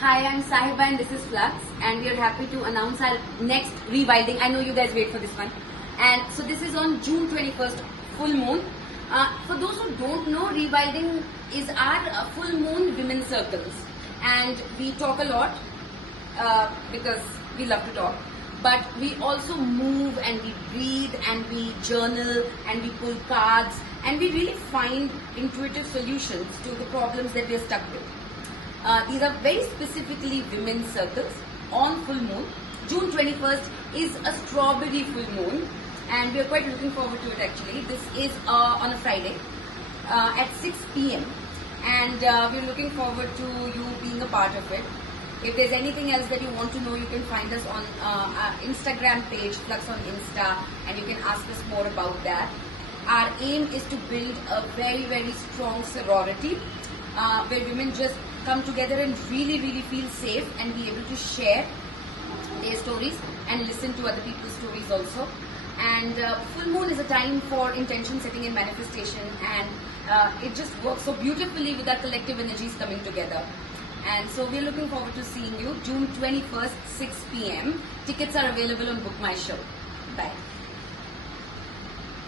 Hi, I'm Sahiba and this is Flux, and we are happy to announce our next rewilding. I know you guys wait for this one. And so this is on June 21st, full moon. For those who don't know, rewilding is our full moon women's circles. And we talk a lot because we love to talk. But we also move and we breathe and we journal and we pull cards and we really find intuitive solutions to the problems that we are stuck with. These are very specifically women's circles on full moon. June 21st is a strawberry full moon and we are quite looking forward to it actually. This is on a Friday at 6 p.m. and we're looking forward to you being a part of it. If there's anything else that you want to know, you can find us on our Instagram page, Flux on Insta, and you can ask us more about that. Our aim is to build a very, very strong sorority where women just come together and really feel safe and be able to share their stories and listen to other people's stories also. And full moon is a time for intention setting and manifestation, and it just works so beautifully with our collective energies coming together. And so we're looking forward to seeing you June 21st, 6 p.m. Tickets are available on Book My Show. Bye.